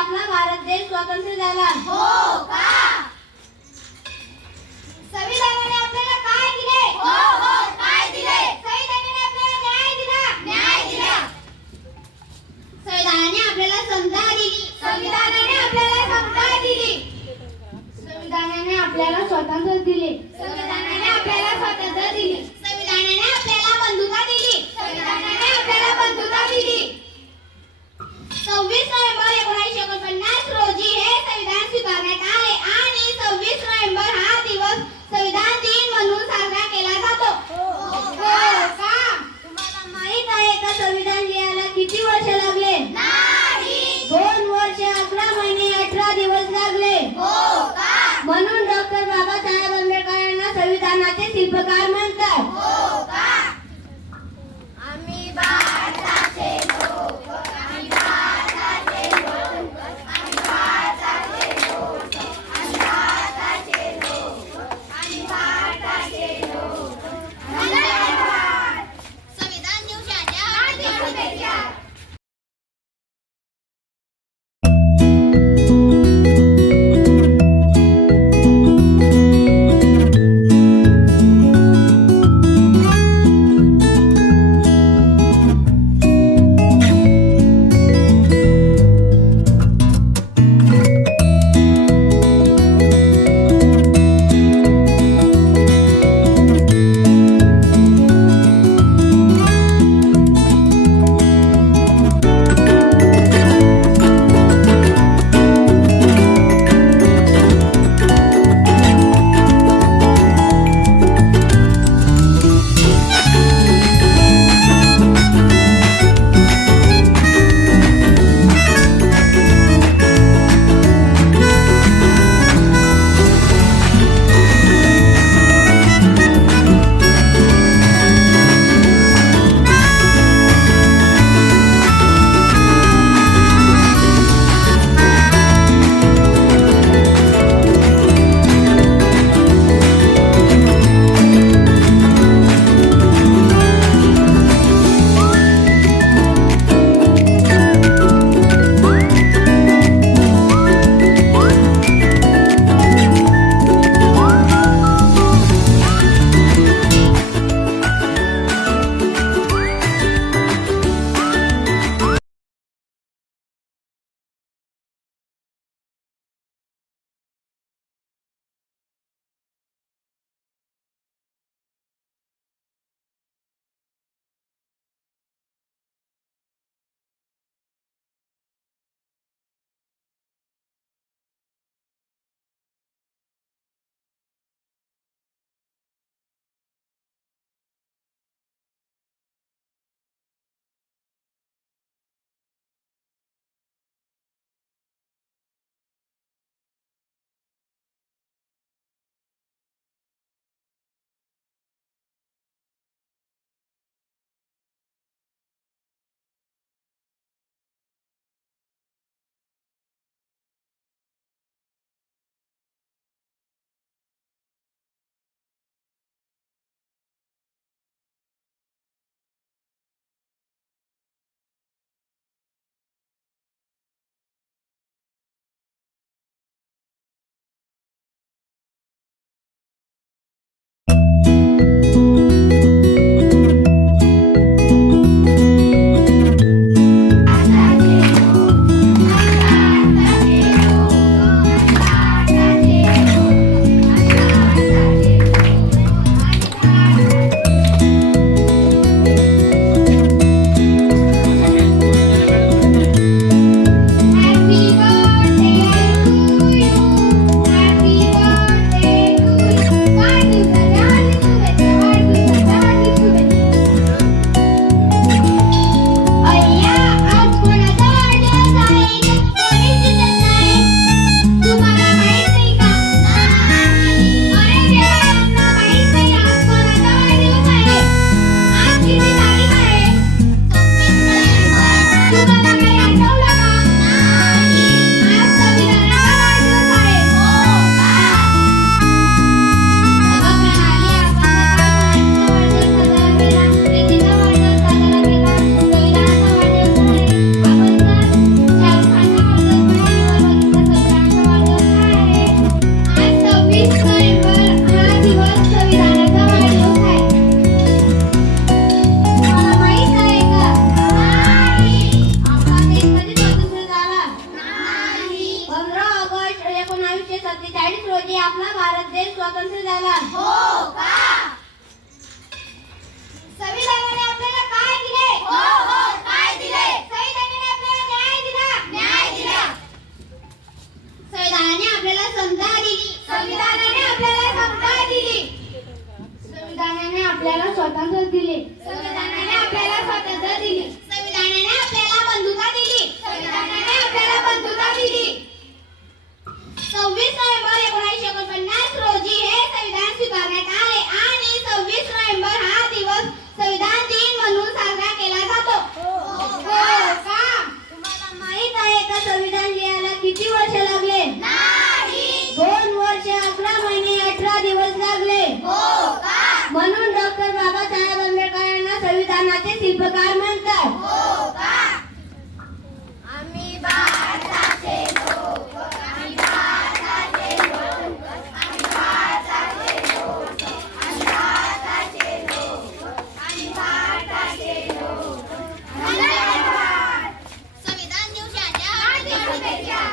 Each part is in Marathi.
आपला भारत देश स्वतंत्र झाला. हो का? संविधानाने आपल्याला काय दिले? हो हो काय दिले? संविधानाने आपल्याला न्याय दिला. न्याय दिला. संविधानाने आपल्याला समता दिली. संविधानाने आपल्याला समता दिली. संविधानाने आपल्याला स्वातंत्र्य दिले. संविधानाने आपल्याला स्वातंत्र्य दिले. संविधानाने आपल्याला बंधुता दिली. संविधानाने आपल्याला बंधुता दिली. 26 नोव्हेंबर 1949 रोजी हे संविधान स्वीकारण्यात आले आणि 26 नोव्हेंबर हा दिवस संविधान दिन म्हणून साजरा केला जातो. हो का? तुम्हाला माहित आहे का संविधान लिहायला किती वर्ष लागले? नाही. 2 वर्ष 11 महिने 18 दिवस लागले. हो का? म्हणून डॉक्टर बाबासाहेब आंबेडकर आपल्याला स्वातंत्र्य दिले. संविधानाने आपल्याला स्वातंत्र्य दिले. संविधानाने आपल्याला बंधुता दिली. संविधानाने आपल्याला बंधुता दिली. 26 नोव्हेंबर 1949 रोजी हे संविधान स्वीकारण्यात आले आणि 26 नोव्हेंबर हा दिवस संविधान दिन म्हणून साजरा केला जातो. हो का? तुम्हाला माहित आहे का संविधान लिहायला किती वर्ष लागले? नाही. 2 वर्ष 11 महिने 18 दिवस लागले. हो का? म्हणून डॉक्टर बाबासाहेब आंबेडकर यांना संविधानाचे शिल्पकार म्हणतात. हो का? आम्ही भारताचे लोक, आम्ही भारताचे लोक, आम्ही भारताचे लोक, आम्ही भारताचे लोक, आम्ही भारताचे लोक. धन्यवाद. संविधान दिवसाच्या हार्दिक शुभेच्छा.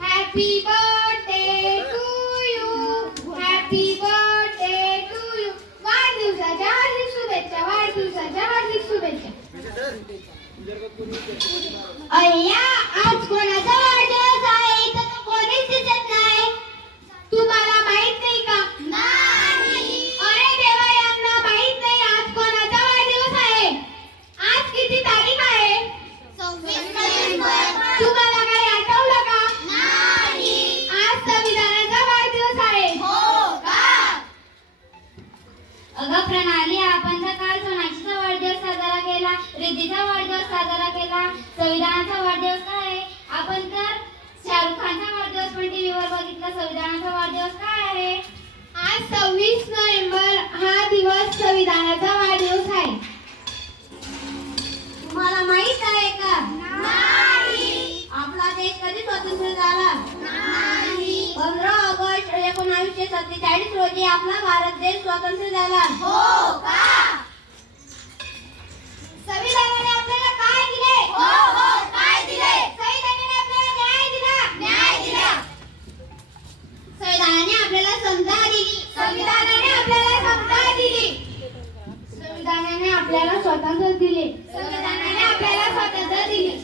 Happy birthday to you. Happy birthday to you. वाढदिवसाच्या हार्दिक शुभेच्छा. वाढदिवसाच्या हार्दिक शुभेच्छा. अय्या, आज कोणाचा वाढदिवस आहे? इथं तर कोणीच दिसत नाही. तुम्हाला माहित नाही का? नाही. अरे देवा, यांना माहित नाही आज कोणाचा वाढदिवस आहे. आज किती तारीख आहे? 26 नोव्हेंबर. तुम्हाला काही आठवलं का? नाही. आज संविधानाचा वाढदिवस आहे. हो का? अगं प्रणाली, आपण तर काल सोनाक्षीचा वाढदिवस साजरा केला, रिद्धीचा वाढदिवस साजरा केला. संविधानाचा वाढदिवस काय आहे? आपण तर शाहरुख खानचा वाढदिवस पण टीव्हीवर बघितला. संविधानाचा वाढदिवस काय आहे? आज 26 नोव्हेंबर हा दिवस संविधानाचा वाढदिवस आहे. तुम्हाला माहित आहे का? नाही. आपला देश कधी स्वतंत्र झाला? नाही. 15 ऑगस्ट 1947 रोजी आपला भारत देश स्वतंत्र झाला. हो का? संविधानाने आपल्याला काय दिले? काय दिले? संविधानाने आपल्याला न्याय दिला. न्याय दिला. संविधानाने आपल्याला समता दिली. संविधानाने आपल्याला समता दिली. संविधानाने आपल्याला स्वातंत्र्य दिले. संविधानाने आपल्याला स्वातंत्र्य दिले.